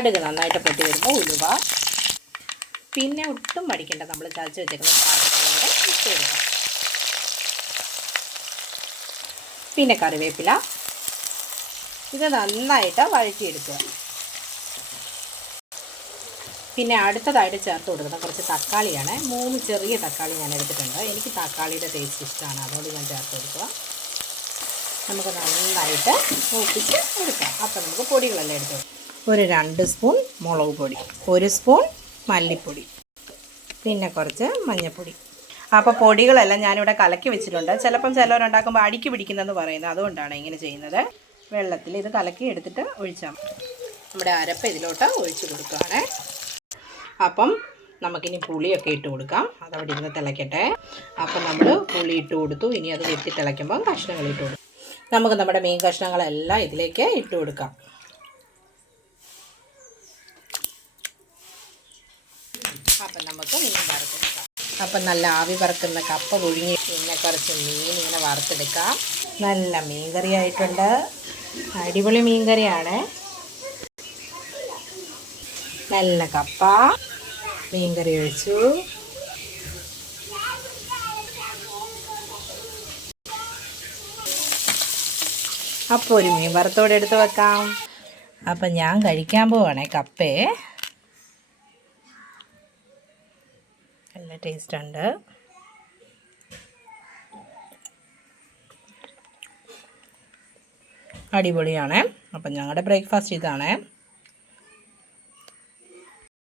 കടുക് നന്നായിട്ട് പൊട്ടി വരുമ്പോൾ ഉലുവ. പിന്നെ ഒട്ടും മടിക്കേണ്ട നമ്മൾ ചതച്ച് വെച്ചേക്കുന്ന സാധനങ്ങളൂടെ ഇട്ട് കൊടുക്കാം പിന്നെ കറിവേപ്പില. ഇത് നന്നായിട്ട് വഴറ്റിയെടുക്കുക. പിന്നെ അടുത്തതായിട്ട് ചേർത്ത് കൊടുക്കുന്ന കുറച്ച് തക്കാളിയാണ്. മൂന്ന് ചെറിയ തക്കാളി ഞാൻ എടുത്തിട്ടുണ്ട്. എനിക്ക് തക്കാളിയുടെ ടേസ്റ്റ് ഇഷ്ടമാണ്. അതുകൊണ്ട് ഞാൻ ചേർത്ത് കൊടുക്കുക. നമുക്ക് നന്നായിട്ട് മൂപ്പിച്ച് എടുക്കാം. അപ്പം നമുക്ക് പൊടികളെല്ലാം എടുത്ത്. ഒരു രണ്ട് സ്പൂൺ മുളക് പൊടി ഒരു സ്പൂൺ മല്ലിപ്പൊടി പിന്നെ കുറച്ച് മഞ്ഞൾപ്പൊടി അപ്പോൾ പൊടികളെല്ലാം ഞാനിവിടെ കലക്കി വെച്ചിട്ടുണ്ട്. ചിലപ്പം ചിലവരുണ്ടാക്കുമ്പോൾ അടിക്ക് പിടിക്കുന്നതെന്ന് പറയുന്നത് അതുകൊണ്ടാണ് ഇങ്ങനെ ചെയ്യുന്നത്. വെള്ളത്തിൽ ഇത് കലക്കി എടുത്തിട്ട് ഒഴിച്ചാൽ നമ്മുടെ അരപ്പ് ഇതിലോട്ട് ഒഴിച്ചു കൊടുക്കുകയാണ്. അപ്പം നമുക്കിനി പുളിയൊക്കെ ഇട്ട് കൊടുക്കാം. അതവിടെ ഇരുന്ന് തിളയ്ക്കട്ടെ. അപ്പം നമ്മൾ പുളി ഇട്ട് കൊടുത്തു. ഇനി അത് വെട്ടി തിളയ്ക്കുമ്പോൾ കഷ്ണങ്ങൾ ഇട്ട് കൊടുക്കും. നമുക്ക് നമ്മുടെ മീൻ കഷ്ണങ്ങളെല്ലാം ഇതിലേക്ക് ഇട്ട് കൊടുക്കാം. അപ്പം നമുക്ക് മീൻ വറുത്തെടുക്കാം. അപ്പം നല്ല ആവി പറക്കുന്ന കപ്പ പുഴുങ്ങി പിന്നെ കുറച്ച് മീൻ ഇങ്ങനെ വറുത്തെടുക്കാം. നല്ല മീൻ കറി ആയിട്ടുണ്ട്. അടിപൊളി മീൻ കറിയാണ്. നല്ല കപ്പ. മീൻ കറി ഒഴിച്ചു. അപ്പോൾ ഒരു മീൻ വറുത്തോടെ എടുത്ത് വെക്കാം. അപ്പം ഞാൻ കഴിക്കാൻ പോവാണേ കപ്പേ. നല്ല ടേസ്റ്റ് ഉണ്ട്. അടിപൊളിയാണ്. അപ്പം ഞങ്ങളുടെ ബ്രേക്ക്ഫാസ്റ്റ് ഇതാണ്.